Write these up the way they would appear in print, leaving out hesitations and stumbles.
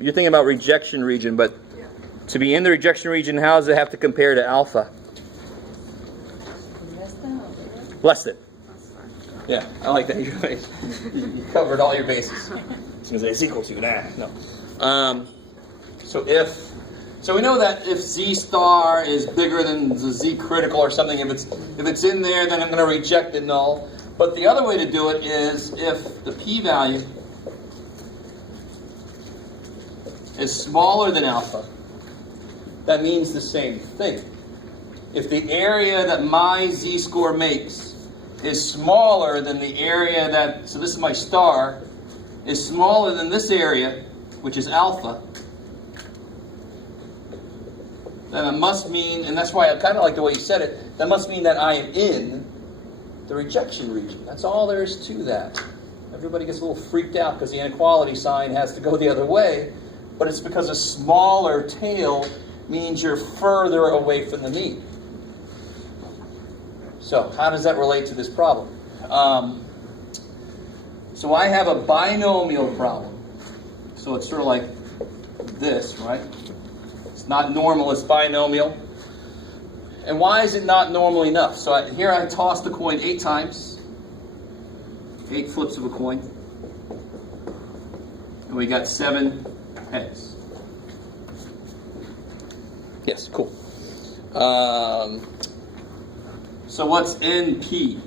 You're thinking about rejection region, but to be in the rejection region, how does it have to compare to alpha? Less than. Yeah, I like that. You covered all your bases. As soon as it's equal to, no. So we know that if Z star is bigger than the Z critical or something, if it's in there, then I'm going to reject the null. But the other way to do it is if the p-value is smaller than alpha, that means the same thing. If the area that my z-score makes is smaller than the area that, so this is my star, is smaller than this area, which is alpha, then it must mean, and that's why I kind of like the way you said it, that must mean that I am in the rejection region. That's all there is to that. Everybody gets a little freaked out because the inequality sign has to go the other way, but it's because a smaller tail means you're further away from the mean. So how does that relate to this problem? So I have a binomial problem. So it's sort of like this, right? It's not normal, it's binomial. And why is it not normal enough? So here I tossed the coin 8 times. 8 flips of a coin. And we got 7 heads. Yes, cool. So what's NP?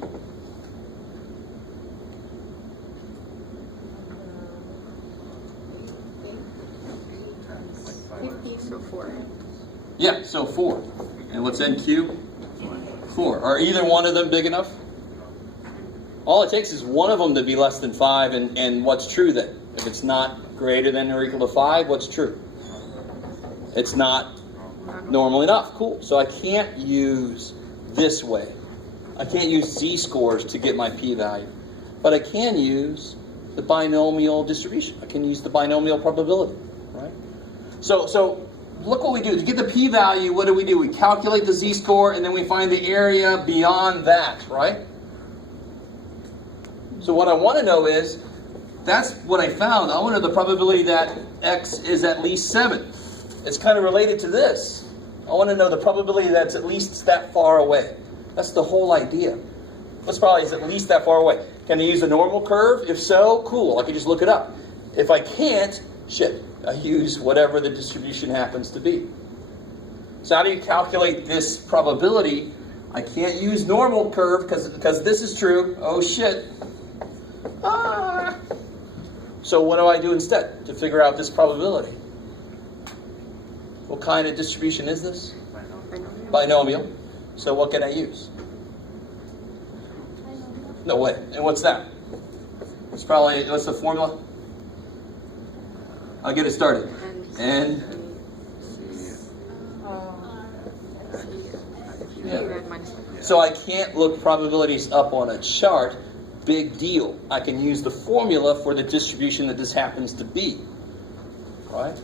So 4. Yeah, so 4. And what's NQ? 4. Are either one of them big enough? All it takes is one of them to be less than 5, and what's true then? If it's not greater than or equal to 5, what's true? It's not normal enough. Cool. So I can't use this way. I can't use z-scores to get my p-value. But I can use the binomial distribution. I can use the binomial probability. Right? So look what we do. To get the p-value, what do? We calculate the z-score, and then we find the area beyond that, right? So what I want to know is, that's what I found. I want to know the probability that x is at least 7. It's kind of related to this. I want to know the probability that's at least that far away. That's the whole idea. This probably is at least that far away. Can I use a normal curve? If so, cool. I can just look it up. If I can't, shit. I use whatever the distribution happens to be. So how do you calculate this probability? I can't use normal curve because this is true. Oh shit. Ah. So what do I do instead to figure out this probability? What kind of distribution is this? Binomial. So what can I use? No way. And what's that? It's probably, what's the formula? I'll get it started. N. Yeah. So I can't look probabilities up on a chart. Big deal. I can use the formula for the distribution that this happens to be. Right?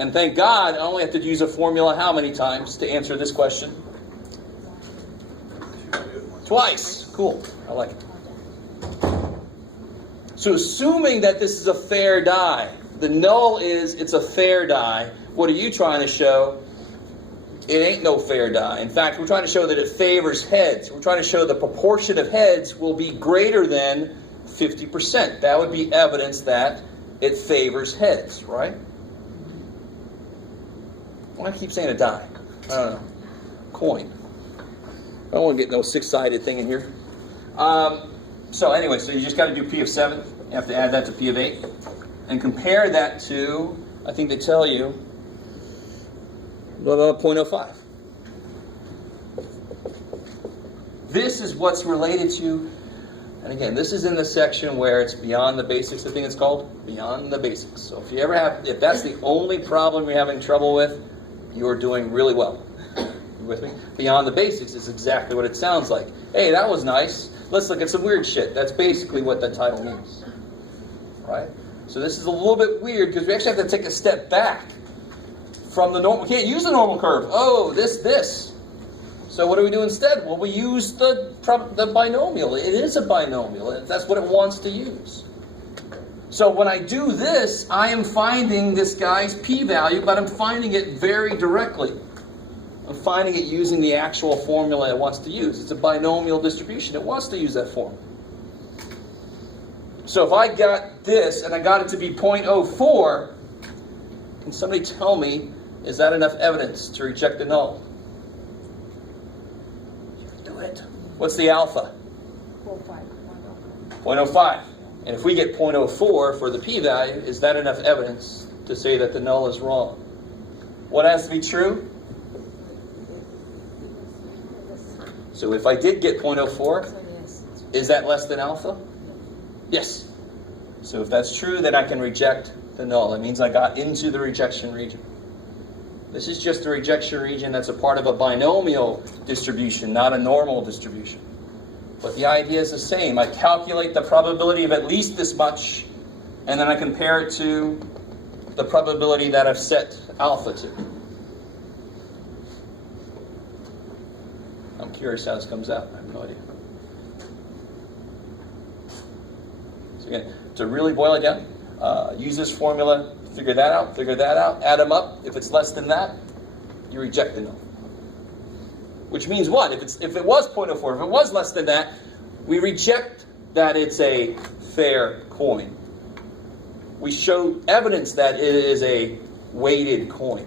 And thank God, I only have to use a formula how many times to answer this question? Twice. Cool. I like it. So assuming that this is a fair die, the null is it's a fair die. What are you trying to show? It ain't no fair die. In fact, we're trying to show that it favors heads. We're trying to show the proportion of heads will be greater than 50%. That would be evidence that it favors heads, right? Why do I keep saying a die? I don't know. Coin. I don't want to get no 6-sided thing in here. So anyway, so you just got to do P of 7. You have to add that to P of 8. And compare that to, I think they tell you, 0.05. This is what's related to, and again, this is in the section where it's beyond the basics. I think it's called beyond the basics. So if you ever have, if that's the only problem you're having trouble with, you're doing really well. You with me? Beyond the basics is exactly what it sounds like. Hey, that was nice. Let's look at some weird shit. That's basically what that title means. Right? So this is a little bit weird because we actually have to take a step back from the normal. We can't use the normal curve. Oh, this. So what do we do instead? Well, we use the binomial. It is a binomial. That's what it wants to use. So when I do this, I am finding this guy's p-value, but I'm finding it very directly. I'm finding it using the actual formula it wants to use. It's a binomial distribution. It wants to use that formula. So if I got this and I got it to be 0.04, can somebody tell me, is that enough evidence to reject the null? Do it. What's the alpha? 0.05. And if we get 0.04 for the p-value, is that enough evidence to say that the null is wrong? What has to be true? So if I did get 0.04, is that less than alpha? Yes. So if that's true, then I can reject the null. It means I got into the rejection region. This is just a rejection region that's a part of a binomial distribution, not a normal distribution. But the idea is the same. I calculate the probability of at least this much, and then I compare it to the probability that I've set alpha to. I'm curious how this comes out. I have no idea. So again, to really boil it down, use this formula, figure that out, add them up. If it's less than that, you reject the null. Which means what? If it was 0.04, if it was less than that, we reject that it's a fair coin. We show evidence that it is a weighted coin.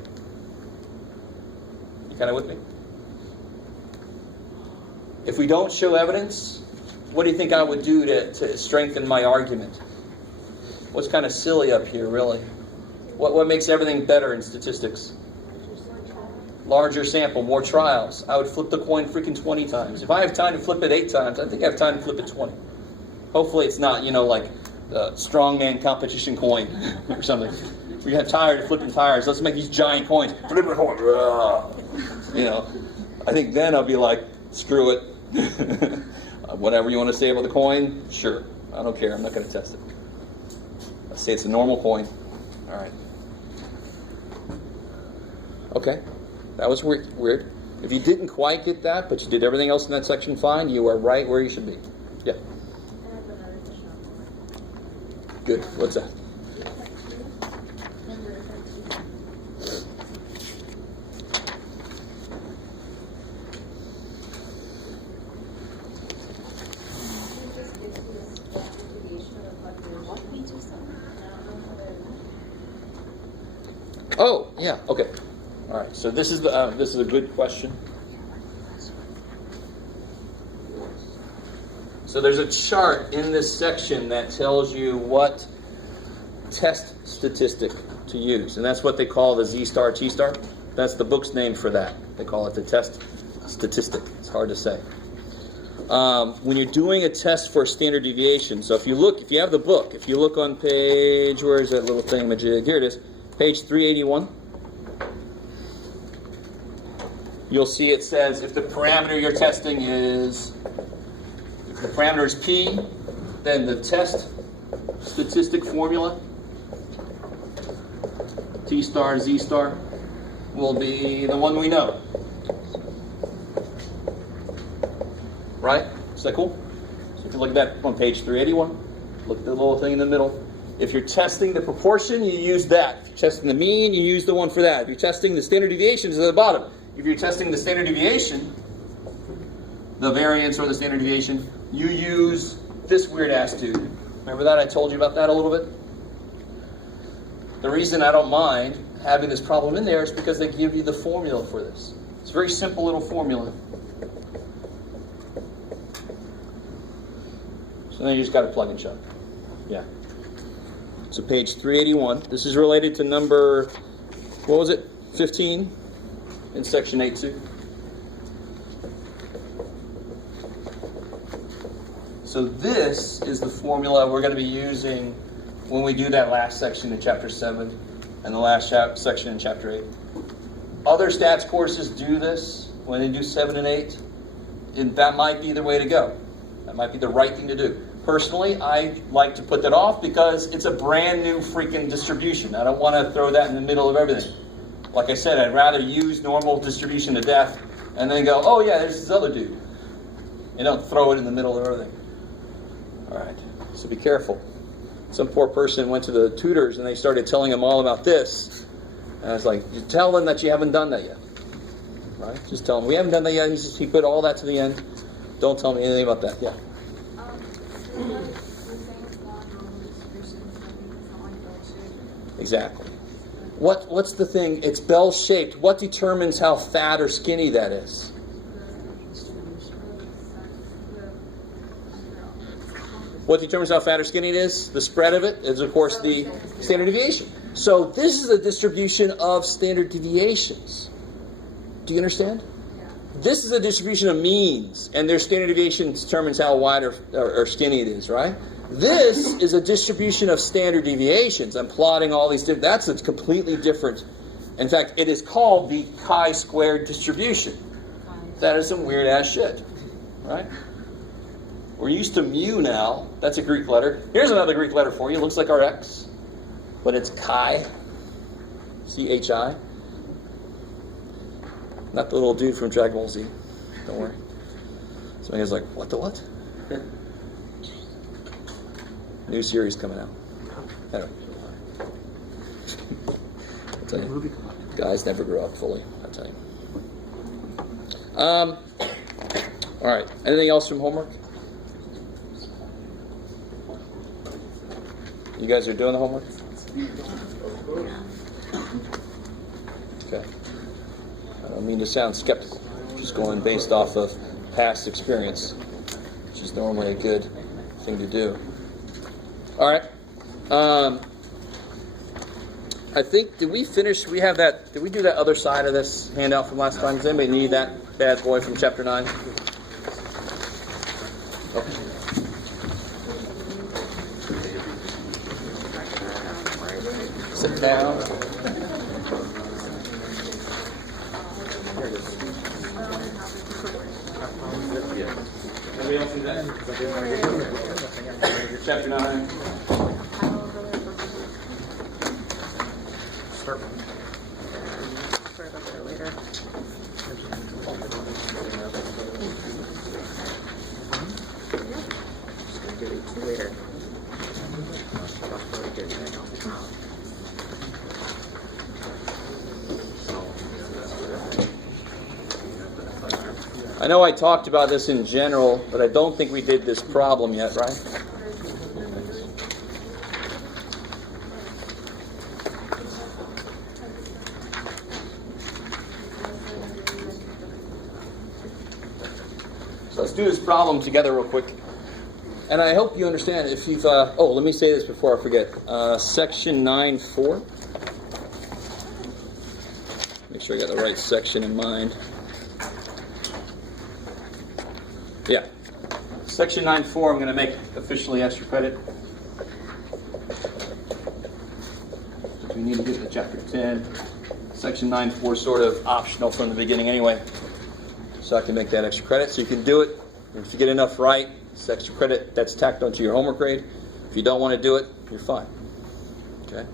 You kind of with me? If we don't show evidence, what do you think I would do to strengthen my argument? What's kind of silly up here, really? What makes everything better in statistics? Larger sample, more trials. I would flip the coin freaking 20 times. If I have time to flip it 8 times, I think I have time to flip it 20. Hopefully it's not, like a strongman competition coin or something. We got tired of flipping tires. Let's make these giant coins. Flip a coin. I think then I'll be like, screw it. Whatever you want to say about the coin, sure. I don't care. I'm not going to test it. Let's say it's a normal coin. All right. Okay. That was weird. If you didn't quite get that, but you did everything else in that section fine, you are right where you should be. Yeah. Good. What's that? Oh, yeah. Okay. All right. So this is a good question. So there's a chart in this section that tells you what test statistic to use, and that's what they call the Z-star T-star. That's the book's name for that. They call it the test statistic. It's hard to say. When you're doing a test for standard deviation, so if you have the book, if you look on page, where is that little thingamajig? Here it is, page 381. You'll see it says if the parameter you're testing is, if the parameter is P, then the test statistic formula, T star, Z star, will be the one we know. Right? Is that cool? So if you look at that on page 381, look at the little thing in the middle. If you're testing the proportion, you use that. If you're testing the mean, you use the one for that. If you're testing the standard deviations at the bottom. If you're testing the standard deviation, the variance or the standard deviation, you use this weird ass dude. Remember that? I told you about that a little bit? The reason I don't mind having this problem in there is because they give you the formula for this. It's a very simple little formula. So then you just got to plug and chug. Yeah. So page 381. This is related to number, what was it? 15 in section 8.2. So this is the formula we're going to be using when we do that last section in chapter 7 and the last section in chapter 8. Other stats courses do this when they do 7 and 8. And that might be the way to go. That might be the right thing to do. Personally, I like to put that off because it's a brand new freaking distribution. I don't want to throw that in the middle of everything. Like I said, I'd rather use normal distribution to death and then go, oh yeah, there's this other dude. You don't throw it in the middle of everything. All right, so be careful. some poor person went to the tutors and they started telling him all about this. And I was like, you tell them that you haven't done that yet. Right? Just tell them, we haven't done that yet. He put all that to the end. Don't tell me anything about that. Yeah. Exactly. What's the thing? It's bell-shaped. What determines how fat or skinny that is? What determines how fat or skinny it is? The spread of it is, of course, the standard deviation. So this is a distribution of standard deviations. Do you understand? This is a distribution of means, and their standard deviation determines how wide or skinny it is, right? This is a distribution of standard deviations. I'm plotting all these different... That's a completely different... In fact, it is called the chi-squared distribution. That is some weird-ass shit, right? We're used to mu now. That's a Greek letter. Here's another Greek letter for you. It looks like our X, but it's chi. C-H-I. Not the little dude from Dragon Ball Z. Don't worry. Somebody's like, what the what? New series coming out. Anyway. I'll tell you. Guys never grow up fully, I'll tell you. All right. Anything else from homework? You guys are doing the homework? Okay. I don't mean to sound skeptical. Just going based off of past experience, which is normally a good thing to do. All right. I think, did we finish? We have that. Did we do that other side of this handout from last time? Does anybody need that bad boy from chapter 9? Okay. Sit down. Anybody else need that? Chapter 9. I know I talked about this in general, but I don't think we did this problem yet, right? So let's do this problem together real quick. And I hope you understand if you've... let me say this before I forget. Section 9.4. Make sure I got the right section in mind. Yeah. Section 9.4 I'm going to make officially extra credit. We need to get to chapter 10. Section 9.4 sort of optional from the beginning anyway. So I can make that extra credit. So you can do it. If you get enough right, it's extra credit. That's tacked onto your homework grade. If you don't want to do it, you're fine. Okay?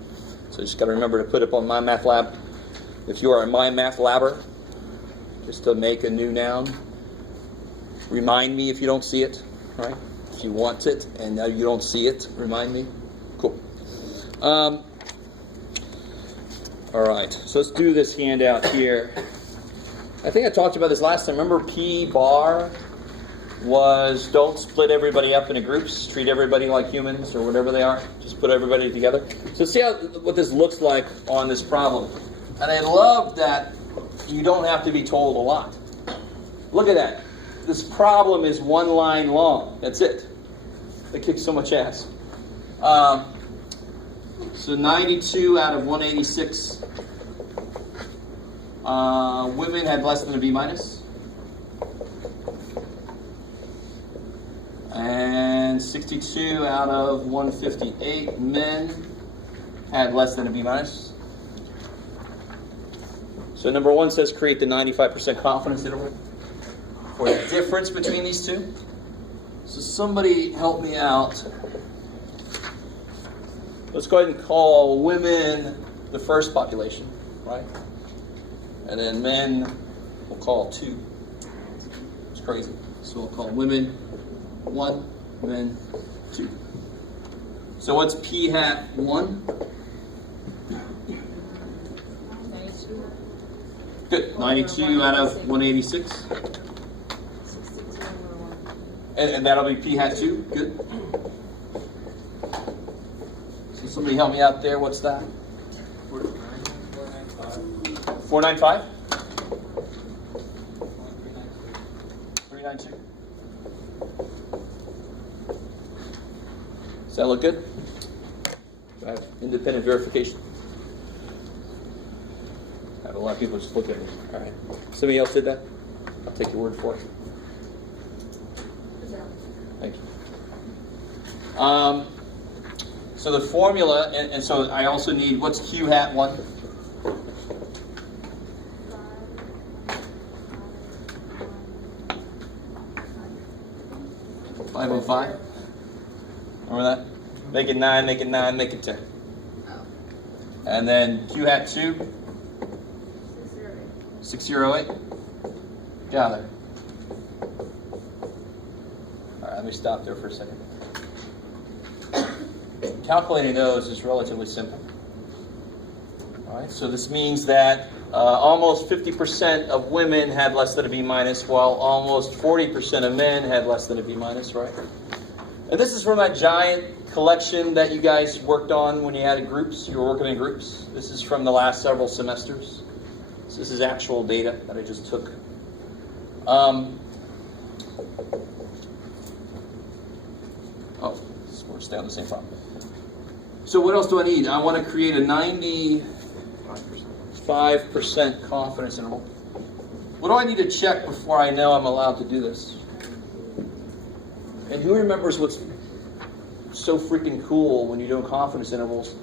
So you just got to remember to put it on My Math Lab. If you are a My Math Labber, just to make a new noun. Remind me if you don't see it, right? If you want it and now you don't see it, remind me. Cool. All right, so let's do this handout here. I think I talked about this last time. Remember P bar was don't split everybody up into groups. Treat everybody like humans or whatever they are. Just put everybody together. So see what this looks like on this problem. And I love that you don't have to be told a lot. Look at that. This problem is one line long. That's it. They kick so much ass. So 92 out of 186 women had less than a B minus. And 62 out of 158 men had less than a B minus. So number 1 says create the 95% confidence interval. For the difference between these two. So somebody help me out. Let's go ahead and call women the first population, right? And then men we'll call 2. It's crazy. So we'll call women 1, men 2. So what's p hat 1? Good. 92 out of 186. And that'll be p hat 2. Good. So somebody help me out there. What's that? 495? 392. Does that look good? Do I have independent verification? I have a lot of people just look at me. All right. Somebody else did that? I'll take your word for it. Thank you. So the formula, and so I also need, what's Q hat 1? 505. Remember that? Make it 9, make it 9, make it 10. And then Q hat 2? 608. Get out of there. All right, let me stop there for a second. Calculating those is relatively simple. All right, so this means that almost 50% of women had less than a B minus, while almost 40% of men had less than a B minus, right? And this is from that giant collection that you guys worked on when you had groups. You were working in groups. This is from the last several semesters. So this is actual data that I just took. We're staying on the same problem. So what else do I need? I want to create a 95% confidence interval. What do I need to check before I know I'm allowed to do this? And who remembers what's so freaking cool when you're doing confidence intervals?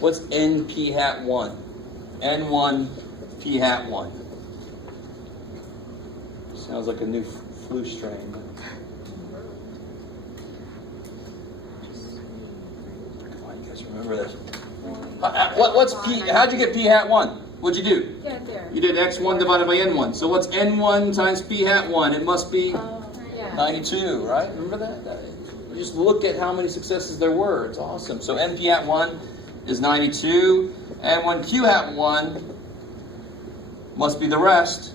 What's NP hat 1? N1 P hat 1. Sounds like a new flu strain. Remember this. What's P? How'd you get P hat 1? What'd you do? Get there. You did X1 divided by N1. So what's N1 times P hat 1? It must be 92, right? Remember that? You just look at how many successes there were. It's awesome. So NP hat 1 is 92. N1 Q hat 1 must be the rest.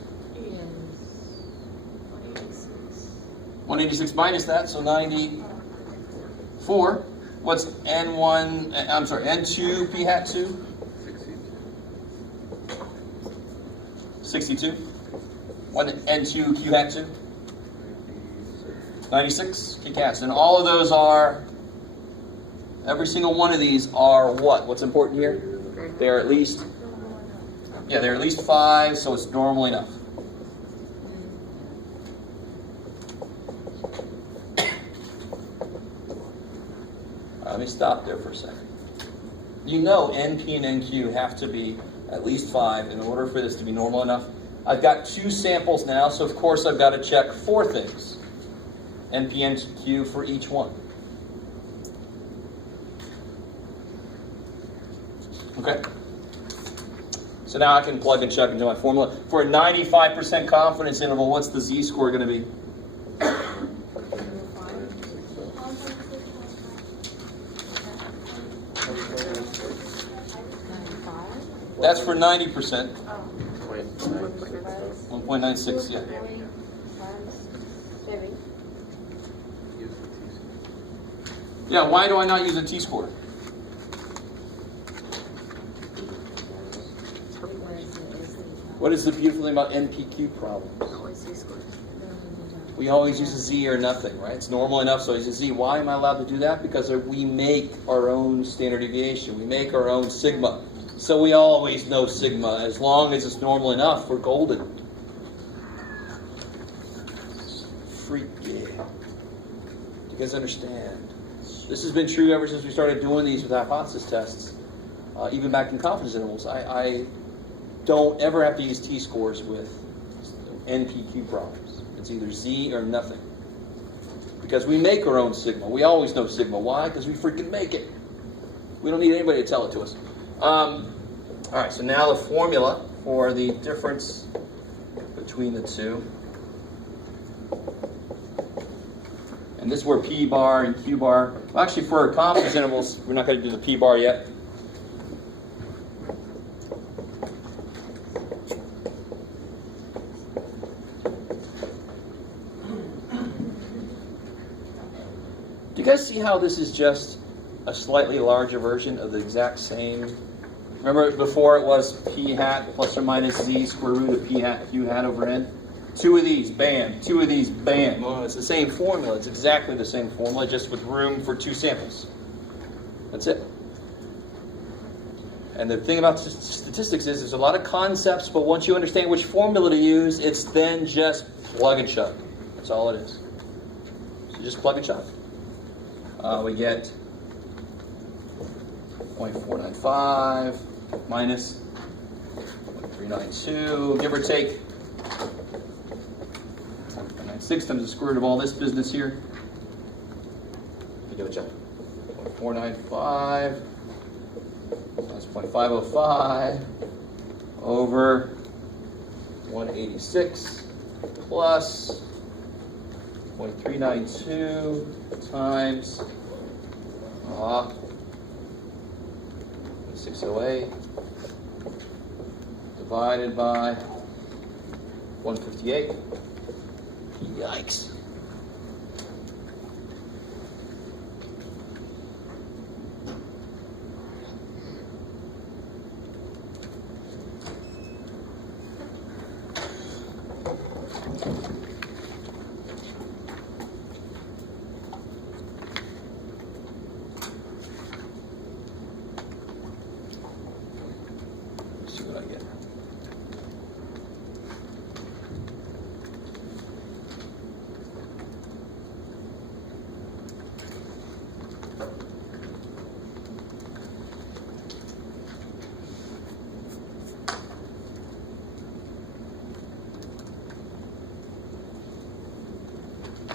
186 minus that, so 94. What's N1, I'm sorry, N2 P hat 2? 62. What N2 Q hat 2? 96. Kick ass. And all of those are, every single one of these are what? What's important here? They're at least, they're at least 5, so it's normal enough. Let me stop there for a second. You know NP and NQ have to be at least 5 in order for this to be normal enough. I've got 2 samples now, so of course I've got to check 4 things. NP, NQ for each one. Okay? So now I can plug and check into my formula. For a 95% confidence interval, what's the z-score going to be? That's for 90%. 1.96, yeah. Yeah, why do I not use a t-score? What is the beautiful thing about NPQ problems? We always use a z or nothing, right? It's normal enough, so I use a z. Why am I allowed to do that? Because we make our own standard deviation. We make our own sigma. So we always know sigma. As long as it's normal enough, we're golden. Freaky. Do you guys understand? This has been true ever since we started doing these with hypothesis tests. Even back in confidence intervals. I don't ever have to use t-scores with NPQ problems. It's either z or nothing. Because we make our own sigma. We always know sigma. Why? Because we freaking make it. We don't need anybody to tell it to us. All right, so now the formula for the difference between the two. And And this is where P bar and Q bar, well, actually for our confidence intervals, we're not going to do the P bar yet. Do you guys see how this is just a slightly larger version of the exact same? Remember before it was P hat plus or minus Z square root of P hat Q hat over N? Two of these, bam. Two of these, bam. Well, it's the same formula. It's exactly the same formula, just with room for two samples. That's it. And the thing about statistics is there's a lot of concepts, but once you understand which formula to use, it's then just plug and chug. That's all it is. So just plug and chug. We get 0.495 minus 0.392, give or take 0.96 times the square root of all this business here. We do a check. 0.495 minus 0.505 over 186 plus 0.392 times 608 divided by 158. Yikes.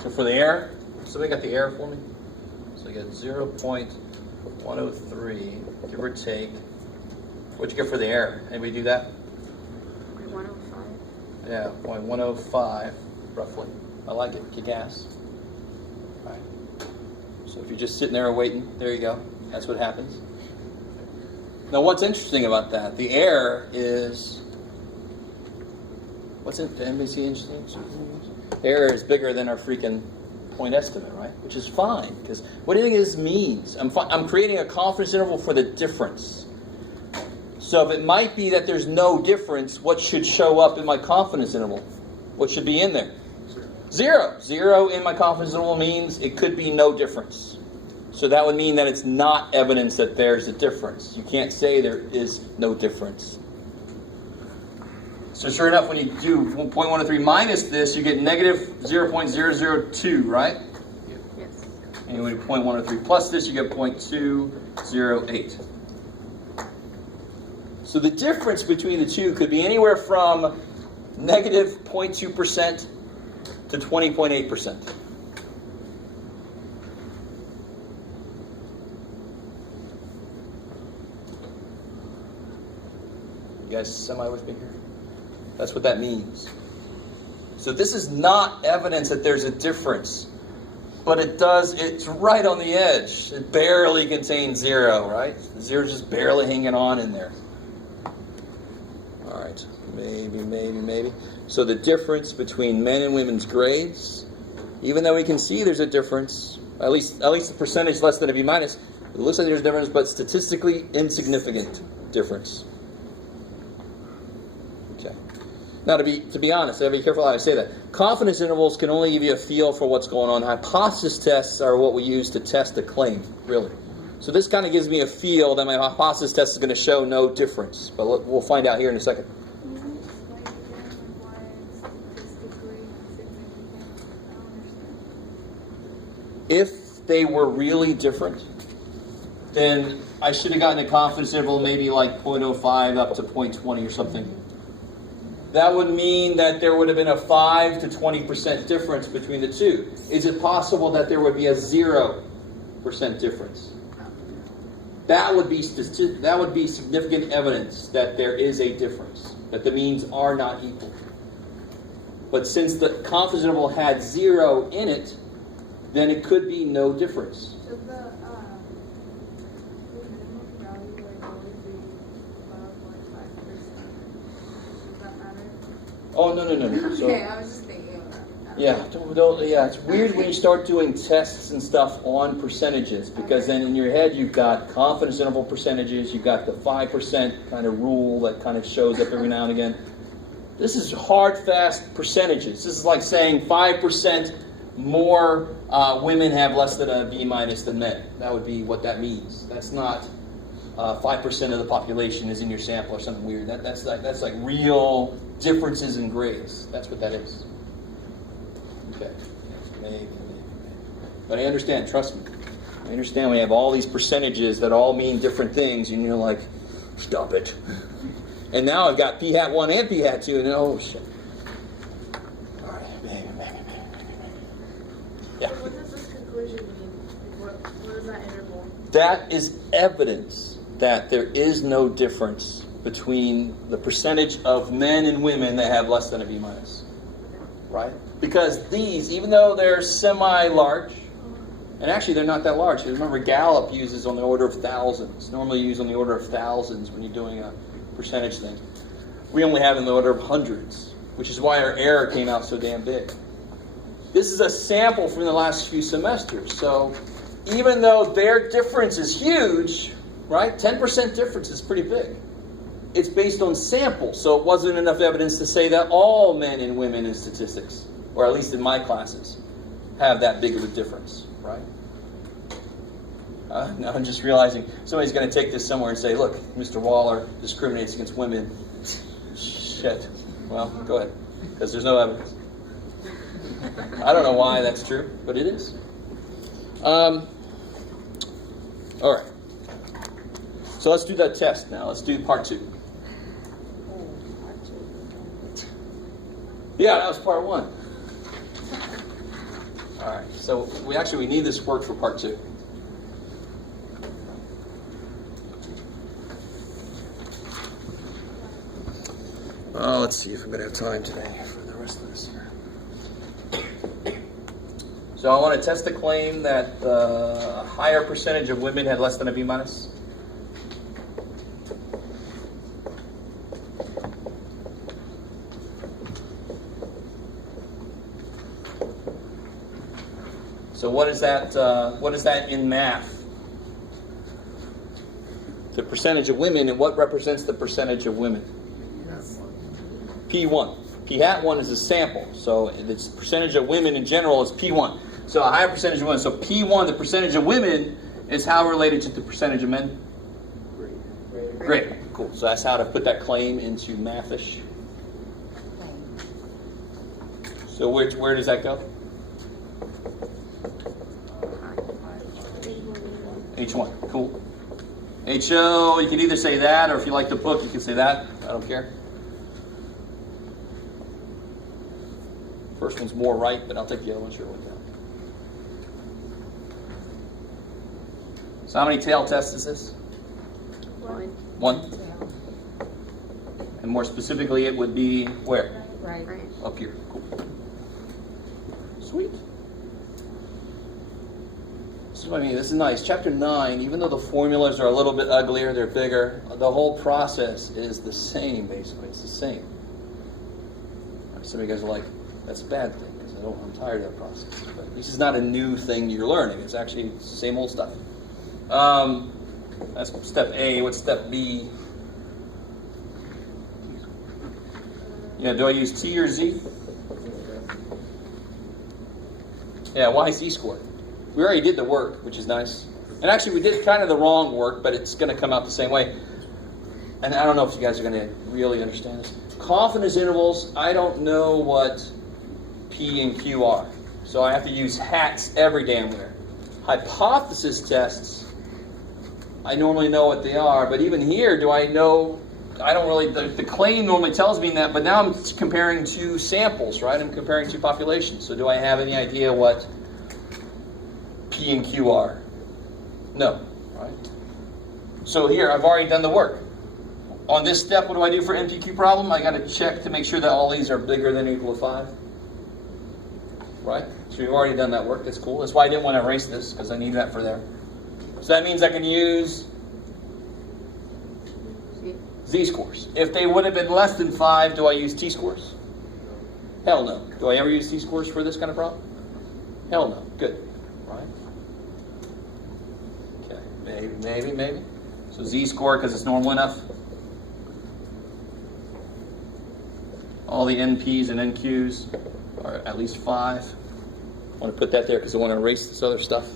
So for the error, somebody got the error for me? So you get 0.103, give or take. What'd you get for the error? Anybody do that? 105. Yeah, 0.105, roughly. I like it. Kick ass. All right. So if you're just sitting there waiting, there you go. That's what happens. Now what's interesting about that? The error is... What's it? Did anybody see interesting? Error is bigger than our freaking point estimate, right? Which is fine, because what do you think this means? I'm creating a confidence interval for the difference. So if it might be that there's no difference, what should show up in my confidence interval? What should be in there? Zero. Zero in my confidence interval means it could be no difference. So that would mean that it's not evidence that there's a difference. You can't say there is no difference. So sure enough, when you do 0.103 minus this, you get negative 0.002, right? Yes. And when you do 0.103 plus this, you get 0.208. So the difference between the two could be anywhere from negative 0.2% to 20.8%. You guys semi with me here? That's what that means. So this is not evidence that there's a difference, but it's right on the edge. It barely contains zero, right? Zero's just barely hanging on in there. All right, maybe. So the difference between men and women's grades, even though we can see there's a difference, at least the percentage less than a B minus, it looks like there's a difference, but statistically insignificant difference. Now, to be honest, I have to be careful how I say that. Confidence intervals can only give you a feel for what's going on. Hypothesis tests are what we use to test a claim, really. So this kind of gives me a feel that my hypothesis test is going to show no difference. But we'll find out here in a second. Can you explain again why it's statistically insignificant? I don't understand. If they were really different, then I should have gotten a confidence interval maybe like 0.05 up to 0.20 or something. That would mean that there would have been a 5 to 20% difference between the two. Is it possible that there would be a 0% difference? That would be significant evidence that there is a difference, that the means are not equal. But since the confidence interval had 0 in it, then it could be no difference. Should the minimum value like always be above like 5%? Does that matter? Oh, no. So, Okay, I was just thinking of that. yeah, yeah, it's weird when you start doing tests and stuff on percentages, because then in your head you've got confidence interval percentages, you've got the 5% kind of rule that kind of shows up every now and again. This is hard, fast percentages. This is like saying 5% more women have less than a B minus than men. That would be what that means. That's not 5% of the population is in your sample or something weird. That's like real differences in grades. That's what that is. Okay. Maybe. But I understand, trust me. I understand we have all these percentages that all mean different things, and you're like, stop it. And now I've got P hat 1 and P hat 2, and oh shit. All right, maybe. Yeah. So what does this conclusion mean? Like what is that interval? That is evidence that there is no difference between the percentage of men and women that have less than a B minus. Right? Because these, even though they're semi-large, and actually they're not that large. Remember, Gallup uses on the order of thousands. Normally you use on the order of thousands when you're doing a percentage thing. We only have in the order of hundreds, which is why our error came out so damn big. This is a sample from the last few semesters. So even though their difference is huge, right? 10% difference is pretty big. It's based on samples, so it wasn't enough evidence to say that all men and women in statistics, or at least in my classes, have that big of a difference, right? Now I'm just realizing somebody's going to take this somewhere and say, look, Mr. Waller discriminates against women. Shit. Well, go ahead, because there's no evidence. I don't know why that's true, but it is. All right. So let's do that test now. Let's do part 2. Yeah, that was part 1. All right. So we need this work for part 2. Let's see if I'm going to have time today for the rest of this here. So I want to test the claim that a higher percentage of women had less than a B minus. So what is that? What is that in math? The percentage of women, and what represents the percentage of women? P1. P hat 1 is a sample, so the percentage of women in general is P1. So a higher percentage of women. So P1, the percentage of women, is how related to the percentage of men? Great. Cool. So that's how to put that claim into mathish. So where does that go? H1. Cool. HO, you can either say that, or if you like the book, you can say that. I don't care. First one's more right, but I'll take the other one. Sure, with that. So how many tail tests is this? 1. And more specifically, it would be where? Right. Up here. Cool. Sweet. This is what I mean. This is nice. Chapter 9, even though the formulas are a little bit uglier, they're bigger, the whole process is the same, basically. It's the same. Some of you guys are like, that's a bad thing, because I'm tired of that process. But this is not a new thing you're learning. It's actually the same old stuff. That's step A. What's step B? Do I use T or Z? Yeah, why Z-score? We already did the work, which is nice. And actually, we did kind of the wrong work, but it's going to come out the same way. And I don't know if you guys are going to really understand this. Confidence intervals, I don't know what P and Q are. So I have to use hats every damn where. Hypothesis tests, I normally know what they are, but even here, do I know? I don't really, the claim normally tells me that, but now I'm comparing two samples, right? I'm comparing two populations. So do I have any idea what P and Q are? No, right? So here, I've already done the work. On this step, what do I do for NPQ problem? I got to check to make sure that all these are bigger than or equal to 5. Right? So we've already done that work. That's cool. That's why I didn't want to erase this, because I need that for there. So that means I can use z-scores. If they would have been less than 5, do I use t-scores? Hell no. Do I ever use t-scores for this kind of problem? Hell no. Good. Right? Okay. Maybe. So z-score, because it's normal enough. All the NPs and NQs are at least 5. I want to put that there because I want to erase this other stuff.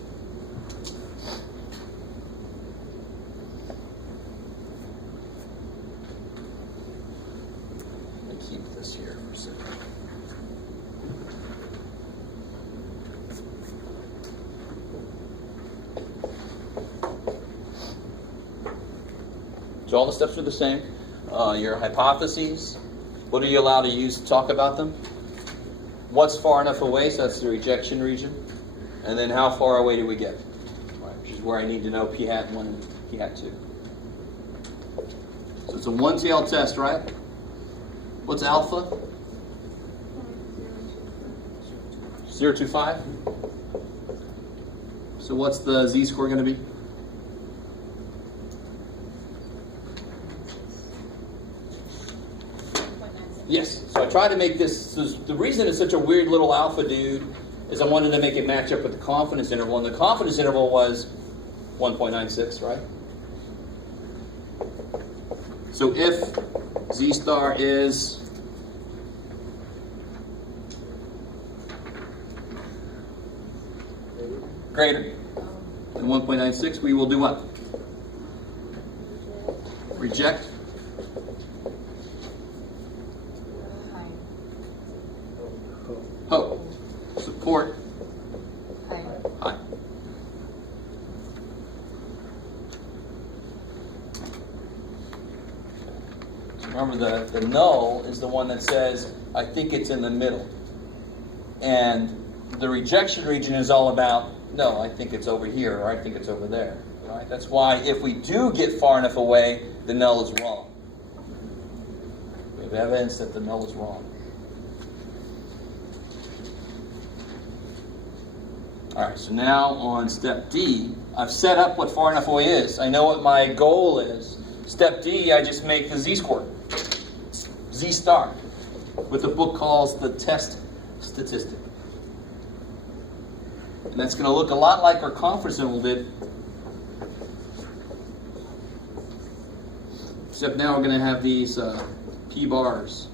Let me keep this here for a second. So all the steps are the same. Your hypotheses. What are you allowed to use to talk about them? What's far enough away? So that's the rejection region. And then how far away do we get? Right, which is where I need to know p hat 1 and p hat 2. So it's a one-tailed test, right? What's alpha? 0.025. So what's the z-score going to be? Yes, so I tried to make this, so the reason it's such a weird little alpha dude is I wanted to make it match up with the confidence interval, and the confidence interval was 1.96, right? So if z star is greater than 1.96, we will do what? Reject. Hope. Support. High. So remember, the null is the one that says, I think it's in the middle. And the rejection region is all about, no, I think it's over here, or I think it's over there. Right? That's why if we do get far enough away, the null is wrong. We have evidence that the null is wrong. All right, so now on step D, I've set up what far enough away is. I know what my goal is. Step D, I just make the z-score, z star, what the book calls the test statistic. And that's going to look a lot like our confidence interval did. Except now we're going to have these p bars.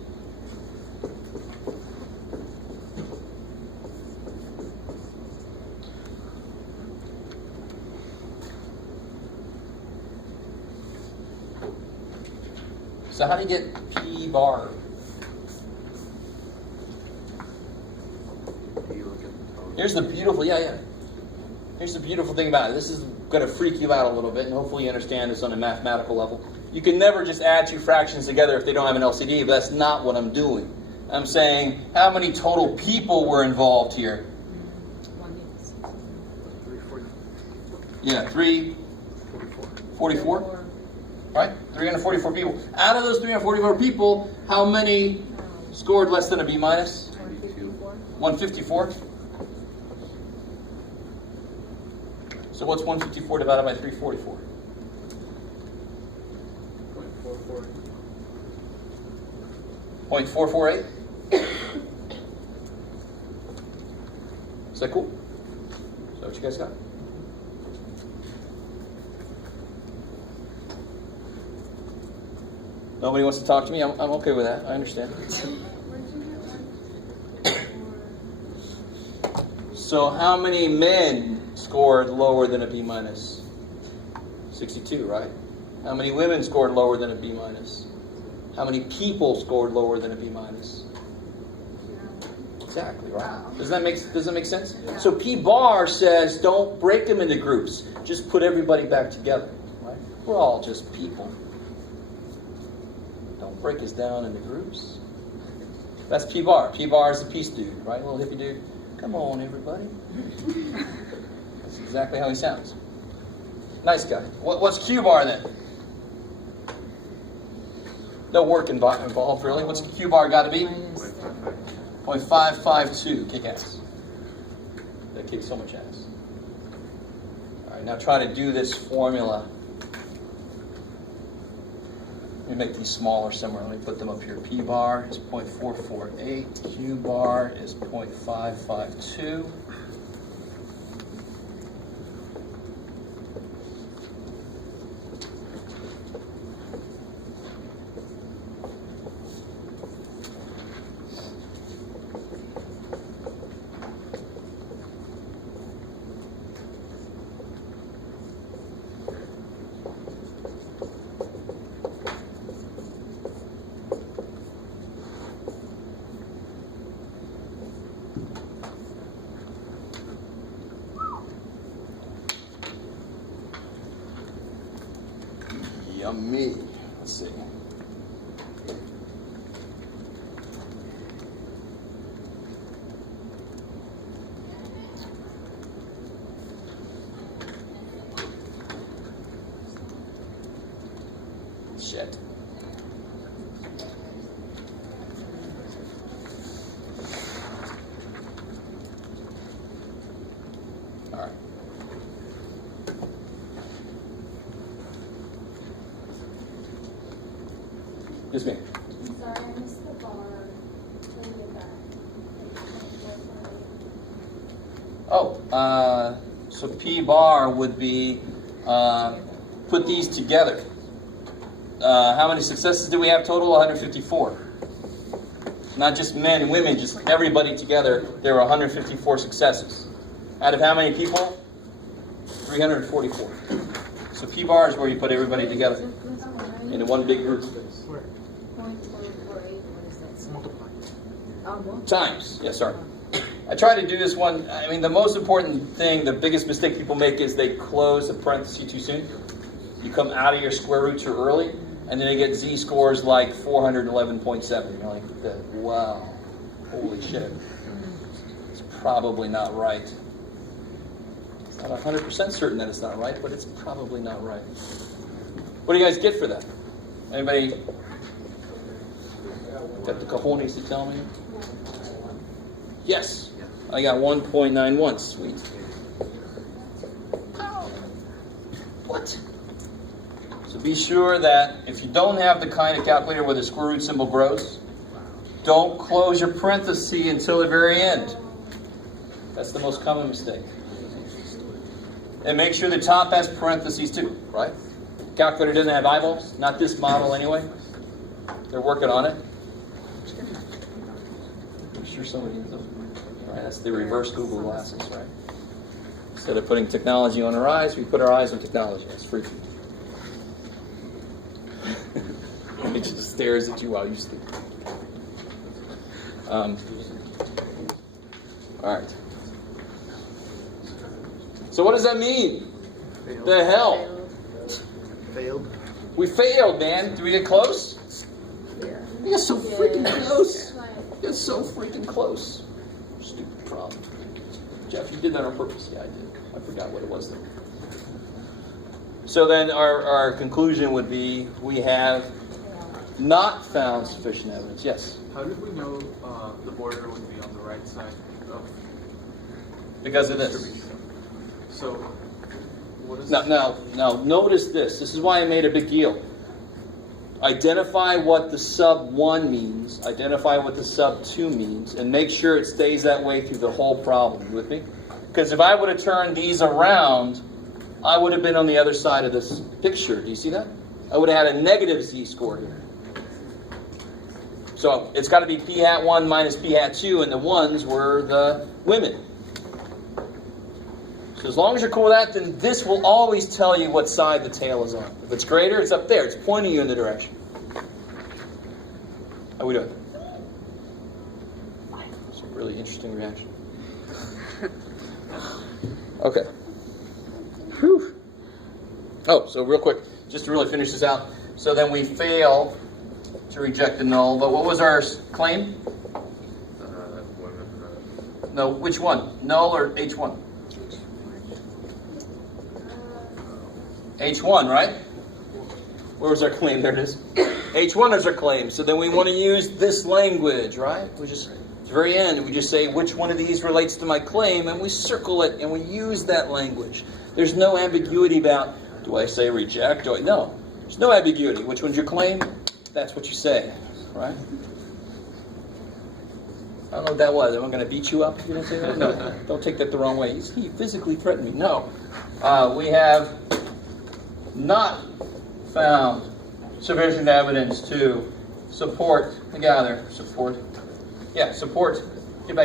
So how do you get p bar? Here's the beautiful, Here's the beautiful thing about it. This is going to freak you out a little bit, and hopefully you understand this on a mathematical level. You can never just add two fractions together if they don't have an LCD, but that's not what I'm doing. I'm saying, how many total people were involved here? Yeah, 344. Right? 344 people. Out of those 344 people, how many scored less than a B minus? 154. So what's 154 divided by 344? 0.448. Is that cool? Is that what you guys got? Nobody wants to talk to me? I'm okay with that. I understand. So how many men scored lower than a B minus? 62, right? How many women scored lower than a B minus? How many people scored lower than a B minus? Exactly, right? Does that make sense? Yeah. So P bar says don't break them into groups. Just put everybody back together, right? We're all just people. Don't break us down into groups. That's P bar. P bar is the peace dude, right? Little hippie dude. Come on, everybody. That's exactly how he sounds. Nice guy. What's Q bar then? No work involved, really. What's Q bar got to be? 0.552. Kick ass. kick so much ass. All right, now try to do this formula. Let me make these smaller somewhere. Let me put them up here. P bar is 0.448. Q bar is 0.552. Yummy. Let's see. Shit. All right. Yes, ma'am. I'm sorry, I missed the bar. Let me get back. So P bar would be, put these together. How many successes do we have total? 154. Not just men and women, just everybody together, there were 154 successes. Out of how many people? 344. So P bar is where you put everybody together into one big group. Times. Yeah, sorry. I try to do this one. I mean, the most important thing, the biggest mistake people make is they close the parenthesis too soon. You come out of your square root too early, and then you get z-scores like 411.7. You're like, wow, holy shit. It's probably not right. It's not 100% certain that it's not right, but it's probably not right. What do you guys get for that? Anybody got the cojones to tell me? Yes. I got 1.91. Sweet. What? So be sure that if you don't have the kind of calculator where the square root symbol grows, don't close your parenthesis until the very end. That's the most common mistake. And make sure the top has parentheses too, right? Calculator doesn't have eyeballs. Not this model anyway. They're working on it. I'm sure somebody uses them. Right, that's the reverse Google glasses, right? Instead of putting technology on our eyes, we put our eyes on technology. That's free food. It just stares at you while you sleep. All right. So what does that mean? Failed. The hell? Failed. We failed, man. Did we get close? Yeah. We got so freaking close. Like, We got so freaking close. Stupid problem. Jeff, you did that on purpose. Yeah, I did. I forgot what it was though. So then our conclusion would be we have not found sufficient evidence. Yes? How did we know the border would be on the right side of Because of this. distribution? So, what is Now, notice this. This is why I made a big deal. Identify what the sub 1 means, identify what the sub 2 means, and make sure it stays that way through the whole problem. You with me? Because if I would have turned these around, I would have been on the other side of this picture. Do you see that? I would have had a negative z-score here. So it's got to be p hat 1 minus p hat 2, and the ones were the women. So as long as you're cool with that, then this will always tell you what side the tail is on. If it's greater, it's up there. It's pointing you in the direction. How we doing? It's a really interesting reaction. Okay. Whew. Oh, so real quick, just to really finish this out. So then we fail to reject the null. But what was our claim? No, which one? Null or H1? H1, right? Where was our claim? There it is. H1 is our claim. So then we want to use this language, right? We just At the very end, we just say which one of these relates to my claim, and we circle it, and we use that language. There's no ambiguity about, do I say reject? No. There's no ambiguity. Which one's your claim? That's what you say, right? I don't know what that was. Am I going to beat you up if you don't say that? No, don't take that the wrong way. He physically threatened me. No. We have not found sufficient evidence to support, get back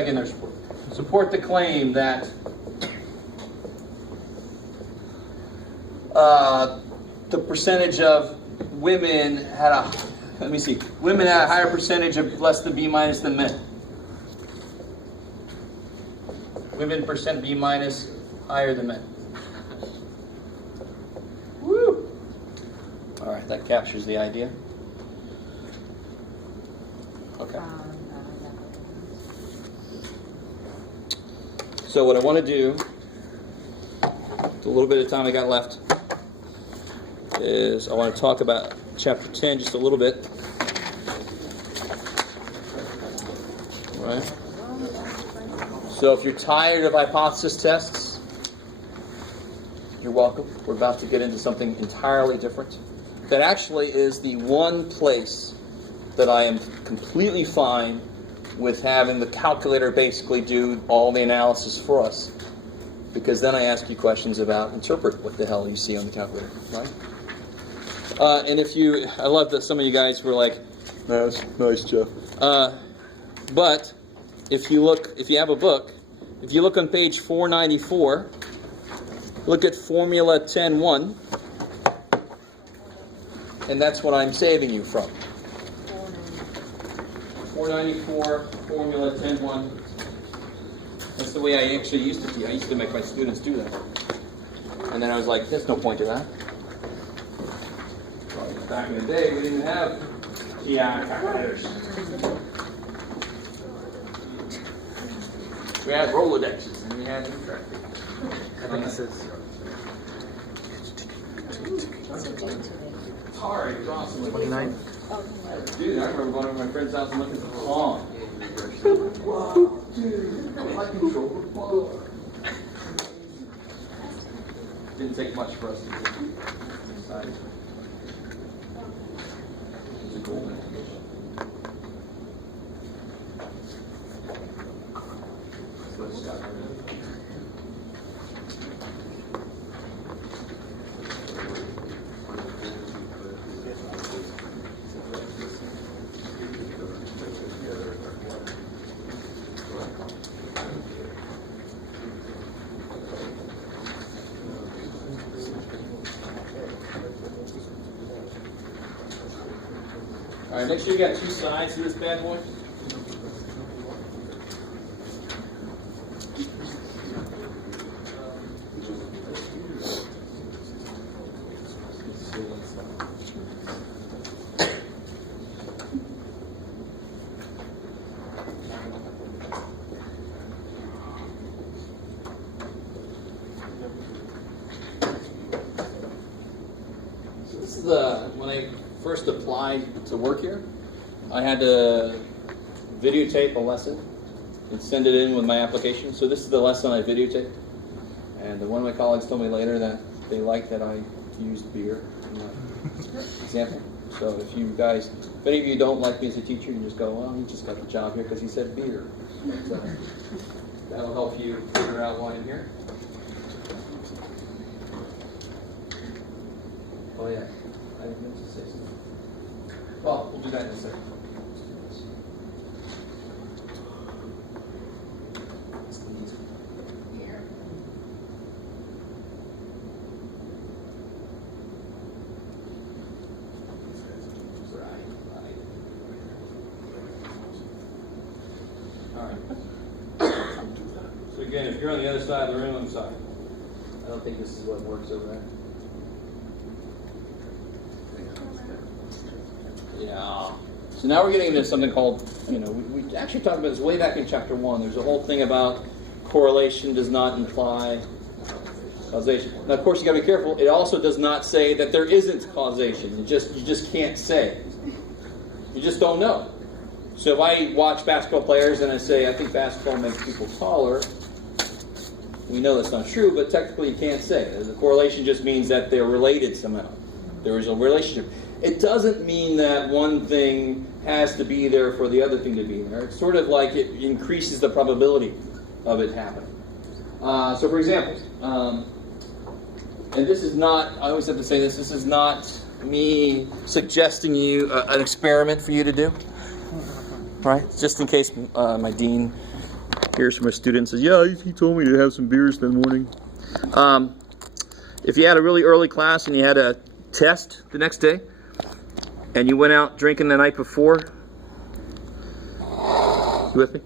in there, support the claim that the percentage of women had women had a higher percentage of less than B minus than men. Women percent B minus higher than men. Woo! All right, that captures the idea. Okay. So what I want to do, with a little bit of time I got left, is I want to talk about chapter 10 just a little bit. All right. So if you're tired of hypothesis tests, you're welcome. We're about to get into something entirely different. That actually is the one place that I am completely fine with having the calculator basically do all the analysis for us. Because then I ask you questions about interpret what the hell you see on the calculator, right? I love that some of you guys were like, nice, Jeff. But if you have a book, if you look on page 494, look at Formula 10.1, and that's what I'm saving you from. 494, Formula 10.1. That's the way I actually used to do. I used to make my students do that. And then I was like, there's no point to that. Well, back in the day, we didn't have TI calculators. We had Rolodexes, and we had interactive. I think it says. It's hard. It's awesome. 29? Dude, I remember going to my friend's house and looking at the song. Wow, dude, I control the floor. Didn't take much for us to do. Decided. It's a goal. So let's start. All right, make sure you got two sides to this bad boy. So this is when I first applied to work here, I had to videotape a lesson and send it in with my application. So this is the lesson I videotaped. And one of my colleagues told me later that they liked that I used beer in my example. So if any of you don't like me as a teacher, you just go, well, he just got the job here because he said beer. So that'll help you figure out why I'm here. Oh yeah, I meant to say something. Well, we'll do that in a second. All right. So again, if you're on the other side of the room, I'm sorry. I don't think this is what works over there. Yeah. So now we're getting into something called, we actually talked about this way back in chapter 1. There's a whole thing about correlation does not imply causation. Now, of course, you got to be careful. It also does not say that there isn't causation. You just can't say. You just don't know. So if I watch basketball players and I say, I think basketball makes people taller, we know that's not true, but technically you can't say it. The correlation just means that they're related somehow. There is a relationship. It doesn't mean that one thing has to be there for the other thing to be there. It's sort of like it increases the probability of it happening. So for example, and this is not, I always have to say this is not me suggesting you an experiment for you to do. Right? Just in case my dean hears from a student and says, yeah, he told me to have some beers that morning. If you had a really early class and you had a test the next day, and you went out drinking the night before, you with me?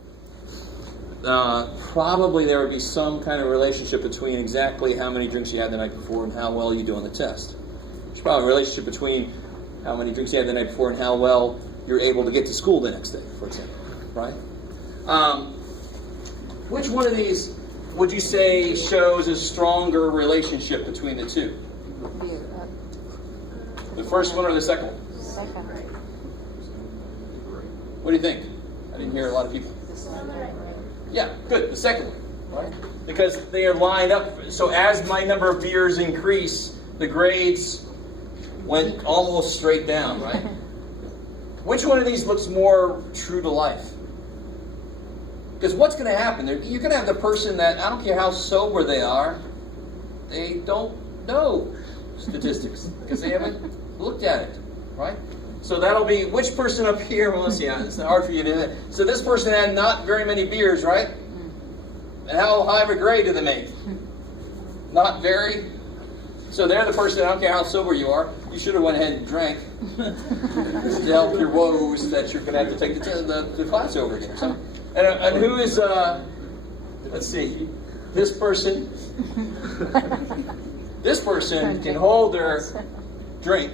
Probably there would be some kind of relationship between exactly how many drinks you had the night before and how well you do on the test. There's probably a relationship between how many drinks you had the night before and how well you're able to get to school the next day, for example, right? Which one of these would you say shows a stronger relationship between the two? The first one or the second one? Second. What do you think? I didn't hear a lot of people. Yeah, good. The second one, right? Because they are lined up. So as my number of beers increase, the grades went almost straight down, right? Which one of these looks more true to life? Because what's going to happen? You're going to have the person that, I don't care how sober they are, they don't know statistics because they haven't looked at it, right? So that'll be, which person up here, well, let's see, it's hard for you to do that. So this person had not very many beers, right? And how high of a grade do they make? Not very. So they're the person, I don't care how sober you are, you should have went ahead and drank to help your woes that you're going to have to take the class over again. So, and who is, let's see, this person can hold their drink.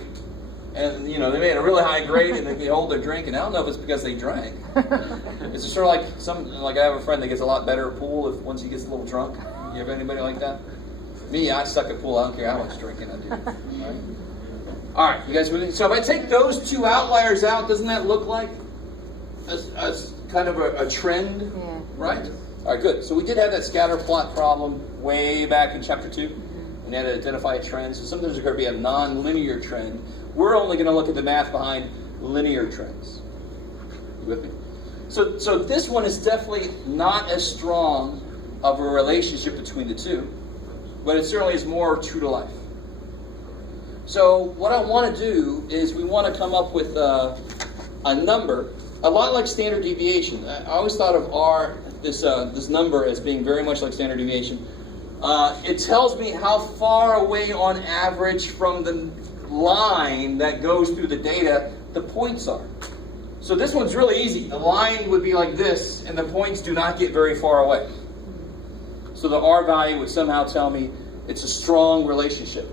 And, you know, they made a really high grade and they can hold their drink. And I don't know if it's because they drank. It's just sort of like I have a friend that gets a lot better at pool once he gets a little drunk. You have anybody like that? Me, I suck at pool. I don't care how much drinking I do. Right? All right, you guys with me? So if I take those two outliers out, doesn't that look like a kind of a trend? Yeah. Right? All right, good. So we did have that scatter plot problem way back in chapter 2. We had to identify a trend. So sometimes there's going to be a non-linear trend. We're only going to look at the math behind linear trends. You with me? So this one is definitely not as strong of a relationship between the two, but it certainly is more true to life. So what I want to do is we want to come up with a number, a lot like standard deviation. I always thought of this number as being very much like standard deviation. It tells me how far away on average from the line that goes through the data the points are. So this one's really easy. The line would be like this, and the points do not get very far away. So the R value would somehow tell me it's a strong relationship,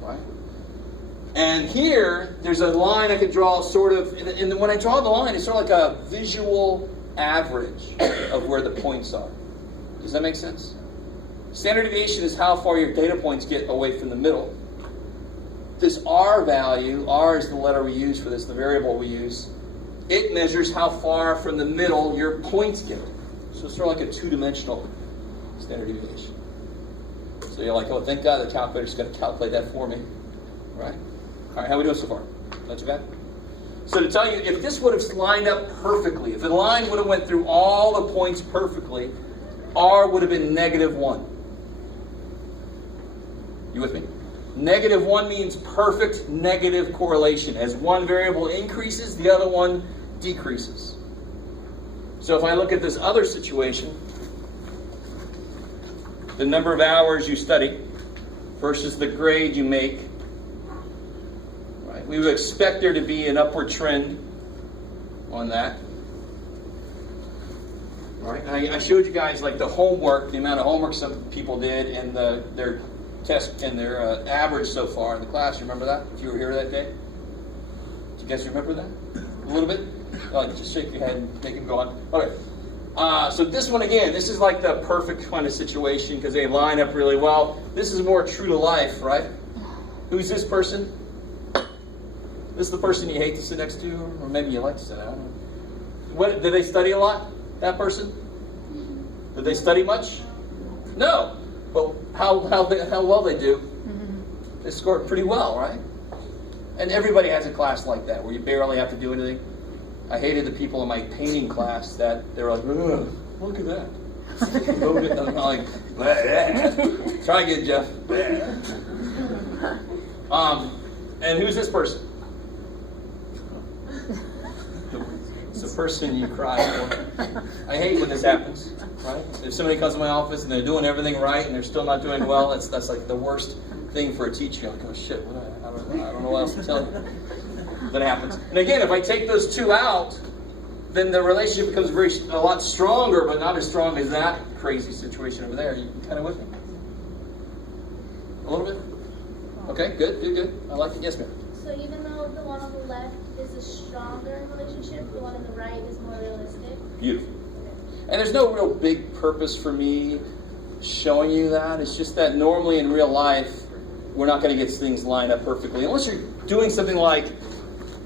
right? And here, there's a line I could draw sort of, and when I draw the line, it's sort of like a visual average of where the points are. Does that make sense? Standard deviation is how far your data points get away from the middle. This R value, R is the letter we use for this, the variable we use, it measures how far from the middle your points get. So it's sort of like a two-dimensional standard deviation. So you're like, oh, thank God the calculator's going to calculate that for me. Right? All right, how are we doing so far? Not too bad? So to tell you, if this would have lined up perfectly, if the line would have went through all the points perfectly, R would have been -1. You with me? -1 means perfect negative correlation. As one variable increases, the other one decreases. So if I look at this other situation, the number of hours you study versus the grade you make, right? We would expect there to be an upward trend on that. Right? I showed you guys like the homework, the amount of homework some people did, and their test and their average so far in the class. You remember that? If you were here that day? Do you guys remember that? A little bit? Oh, just shake your head and make them go on. Okay. So this one again, this is like the perfect kind of situation because they line up really well. This is more true to life, right? Who's this person? This is the person you hate to sit next to, or maybe you like to sit. I don't know. What, did they study a lot, that person? Did they study much? No. Well, how well they do? They scored pretty well, right? And everybody has a class like that, where you barely have to do anything. I hated the people in my painting class that they were like, ugh, look at that. I'm like, bleh. Try again, Jeff. And who's this person? It's the person you cry for. I hate when this happens, right? If somebody comes to my office and they're doing everything right and they're still not doing well, that's like the worst thing for a teacher. I'm like, oh shit, I don't know what else to tell you. That happens. And again, if I take those two out, then the relationship becomes a lot stronger, but not as strong as that crazy situation over there. You kind of with me? A little bit? Okay, good. I like it. Yes, ma'am. So even though the one on the left is a stronger relationship, the one on the right is more realistic? Beautiful. And there's no real big purpose for me showing you that. It's just that normally in real life, we're not going to get things lined up perfectly. Unless you're doing something like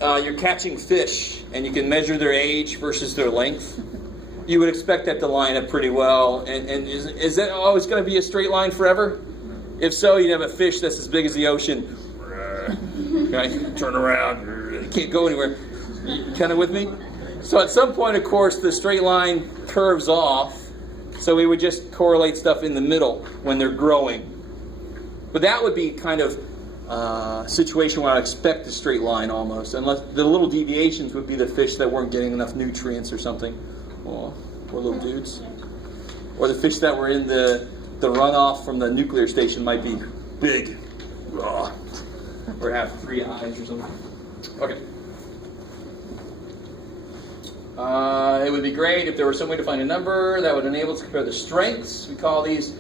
you're catching fish and you can measure their age versus their length. You would expect that to line up pretty well. And is that always going to be a straight line forever? If so, you'd have a fish that's as big as the ocean. Right? Turn around. You can't go anywhere. You kind of with me? So at some point, of course, the straight line curves off. So we would just correlate stuff in the middle when they're growing. But that would be kind of a situation where I expect a straight line almost. Unless the little deviations would be the fish that weren't getting enough nutrients or something. Oh, poor little dudes. Or the fish that were in the runoff from the nuclear station might be big. Raw. Or have 3 eyes or something. Okay. It would be great if there were some way to find a number that would enable us to compare the strengths. We call these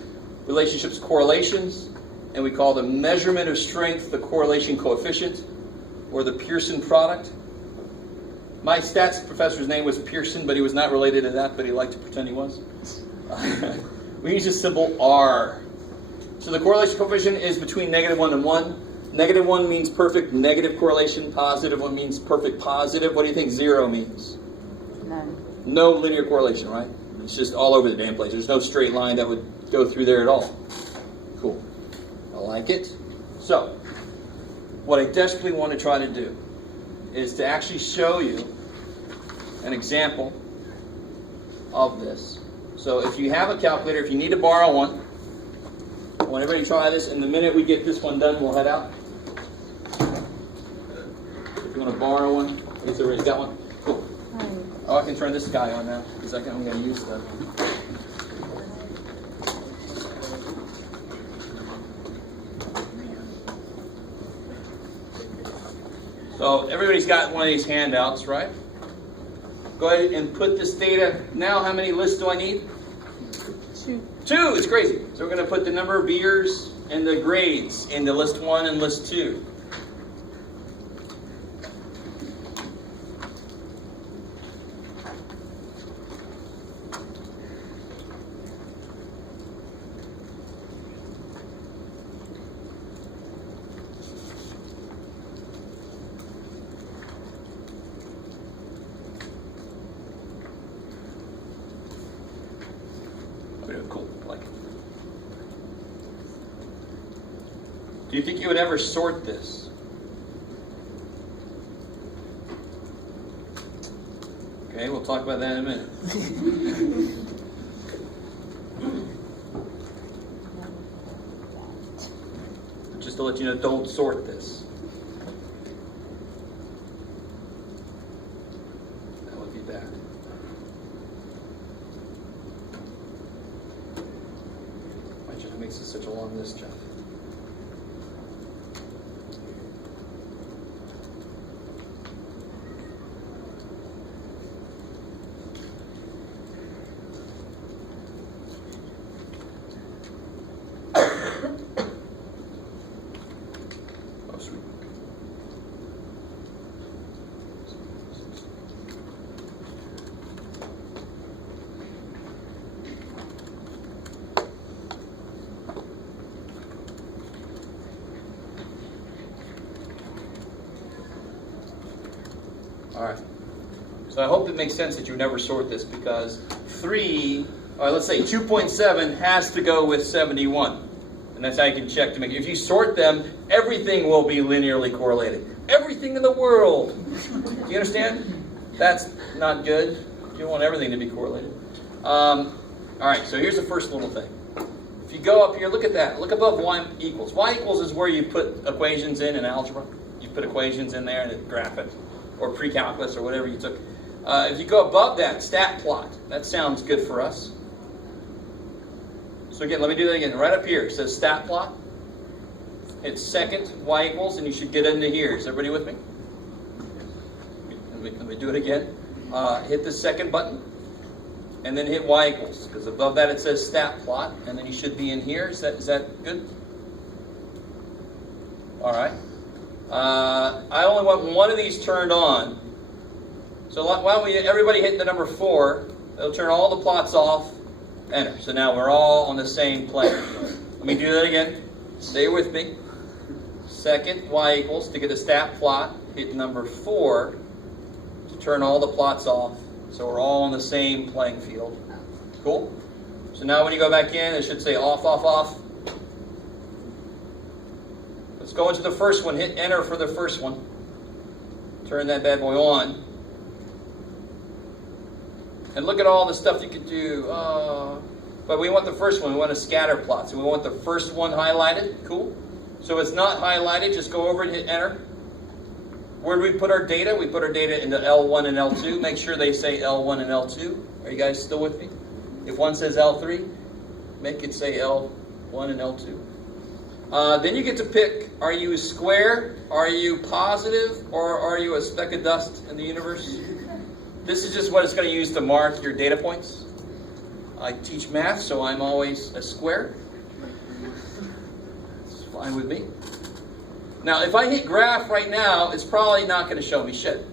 relationships correlations, and we call the measurement of strength the correlation coefficient, or the Pearson product. My stats professor's name was Pearson, but he was not related to that, but he liked to pretend he was. We use the symbol R. So the correlation coefficient is between -1 and 1. -1 means perfect negative correlation. +1 means perfect positive. What do you think 0 means? None. No linear correlation, right? It's just all over the damn place. There's no straight line that would go through there at all. Cool. I like it. So, what I desperately want to try to do is to actually show you an example of this. So if you have a calculator, if you need to borrow one, I want everybody to try this, and the minute we get this one done, we'll head out. If you want to borrow one, I guess everybody got one? Cool. Oh, I can turn this guy on now, because I'm going to use that. So everybody's got one of these handouts, right? Go ahead and put this data. Now, how many lists do I need? 2. 2, it's crazy. So we're going to put the number of beers and the grades into list 1 and list 2. Cool, I like it. Do you think you would ever sort this? Okay, we'll talk about that in a minute. Just to let you know, don't sort this. That would be bad. It makes it such a long list, Jeff. Oh, sweet. All right. So I hope it makes sense that you never sort this, because 3, or let's say 2.7 has to go with 71. And that's how you can check to make it. If you sort them, everything will be linearly correlated. Everything in the world. Do you understand? That's not good. You don't want everything to be correlated. All right, so here's the first little thing. If you go up here, look at that. Look above y equals. Y equals is where you put equations in algebra. You put equations in there and it graph it. Or pre-calculus or whatever you took. If you go above that, stat plot. That sounds good for us. So again, let me do that again. Right up here, it says stat plot. Hit second, y equals, and you should get into here. Is everybody with me? Let me do it again. Hit the second button, and then hit y equals, because above that it says stat plot, and then you should be in here. Is that good? All right. I only want one of these turned on. So why don't everybody hit the number 4. It'll turn all the plots off. Enter. So now we're all on the same plane. Let me do that again. Stay with me. Second, y equals, to get a stat plot, hit number 4 to turn all the plots off. So we're all on the same playing field. Cool? So now when you go back in, it should say off, off, off. Let's go into the first one. Hit enter for the first one. Turn that bad boy on. And look at all the stuff you could do. But we want the first one. We want a scatter plot. So we want the first one highlighted. Cool. So it's not highlighted. Just go over and hit enter. Where do we put our data? We put our data into L1 and L2. Make sure they say L1 and L2. Are you guys still with me? If one says L3, make it say L1 and L2. Then you get to pick, are you a square, are you positive, or are you a speck of dust in the universe? This is just what it's going to use to mark your data points. I teach math, so I'm always a square. It's fine with me. Now, if I hit graph right now, it's probably not going to show me shit.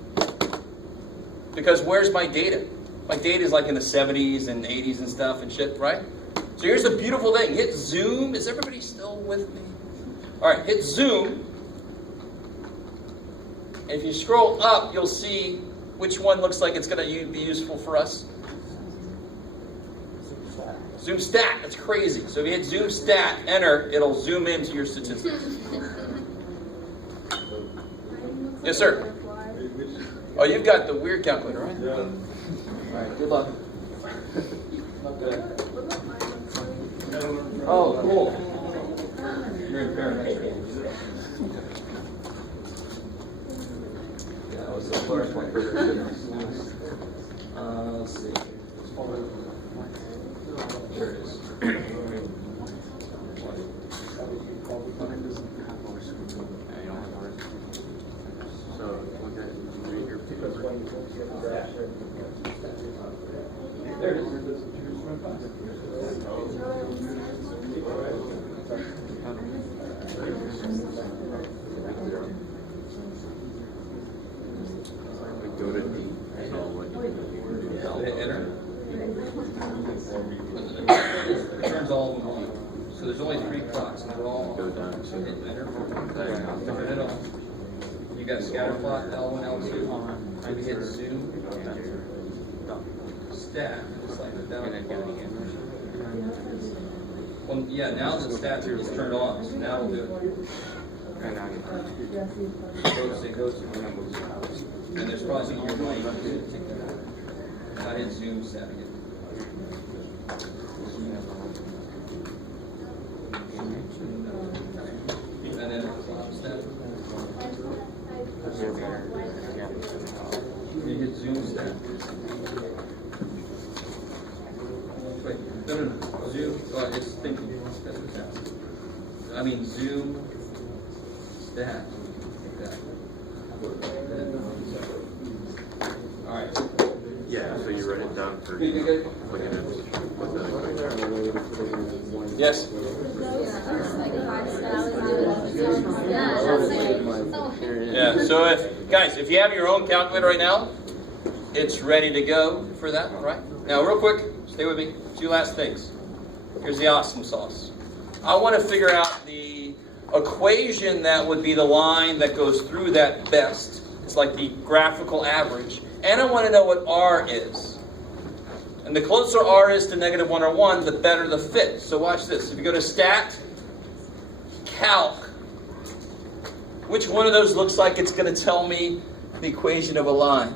Because where's my data? My data is like in the 70s and 80s and stuff and shit, right? So here's the beautiful thing. Hit zoom. Is everybody still with me? All right, hit zoom. And if you scroll up, you'll see which one looks like it's going to be useful for us. Zoom stat. That's crazy. So if you hit zoom stat, enter, it'll zoom into your statistics. Yes, sir. Oh, you've got the weird calculator, right? Yeah. All right, good luck. Not good. Oh, cool. You're in parametric. Yeah, that was the first one. Let's see. There it is. There it is. Go to D. Enter. It turns all of them on. So there's only 3 plots, and they're all Go down. So hit enter. Turn it on. You got scatter plot, L1, L2. Maybe hit zoom. Stat. Just like the down. Well, yeah, now the stats are just turned on, so now we'll do it. Go to. And there's probably some more money. I hit zoom stat again. And then stat. You hit zoom stat. Wait, no. Zoom. Oh, it's thinking. That's what happens. I mean, zoom stat. All right. Yeah, so you write it down for Good. looking at what the... Yes. Yeah. So if you have your own calculator right now, it's ready to go for that. Right. Now, real quick, stay with me. 2 last things. Here's the awesome sauce. I want to figure out the equation that would be the line that goes through that best. It's like the graphical average. and I want to know what R is. And the closer R is to -1 or 1, the better the fit. So watch this. If you go to Stat, Calc, which one of those looks like it's going to tell me the equation of a line?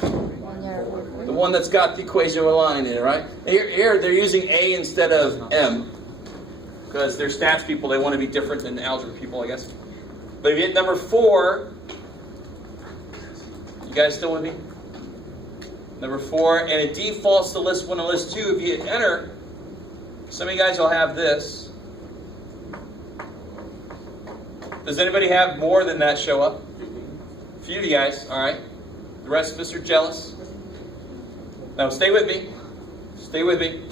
The one that's got the equation of a line in it, right? Here they're using A instead of M. Because they're stats people, they want to be different than algebra people, I guess. But if you hit number 4, you guys still with me? Number 4, and it defaults to list 1 and list 2. If you hit enter, some of you guys will have this. Does anybody have more than that show up? A few of you guys, all right. The rest of us are jealous. Now stay with me. Stay with me.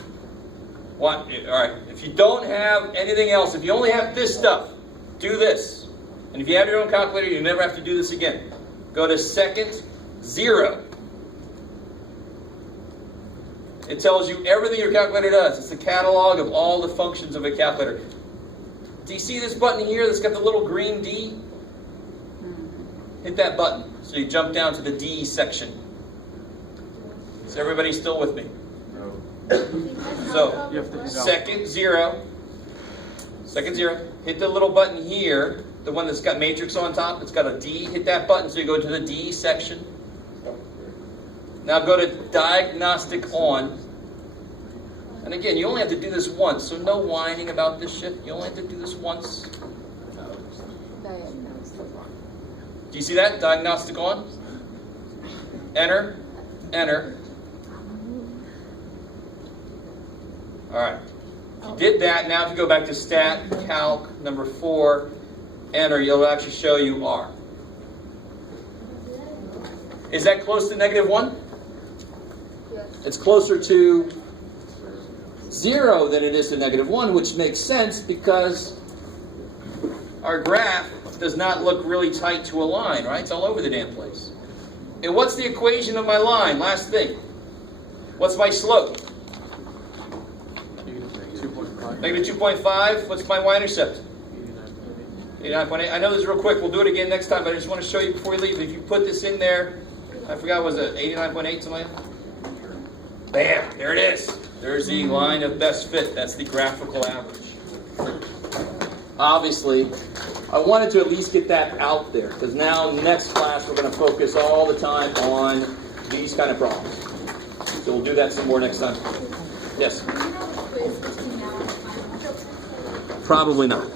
What? All right. If you don't have anything else, if you only have this stuff, do this. And if you have your own calculator, you never have to do this again. Go to second 0. It tells you everything your calculator does. It's the catalog of all the functions of a calculator. Do you see this button here that's got the little green D? Hit that button. So you jump down to the D section. Is everybody still with me? So, second 0. Hit the little button here, the one that's got matrix on top. It's got a D. Hit that button so you go to the D section. Now go to diagnostic on. And again, you only have to do this once, so no whining about this shit. You only have to do this once. Do you see that? Diagnostic on. Enter. Enter. All right. If you did that, now if you go back to Stat, Calc, number 4, Enter, it'll actually show you R. Is that close to -1? Yes. It's closer to 0 than it is to -1, which makes sense because our graph does not look really tight to a line, right? It's all over the damn place. And what's the equation of my line? Last thing. What's my slope? -2.5. What's my y-intercept? 89.8. I know this is real quick. We'll do it again next time, but I just want to show you before we leave. If you put this in there, I forgot, was it 89.8 something like that? Bam! There it is. There's the line of best fit. That's the graphical average. Obviously, I wanted to at least get that out there, because now next class we're going to focus all the time on these kind of problems. So we'll do that some more next time. Yes? Do you know the quiz between now and final? Probably not.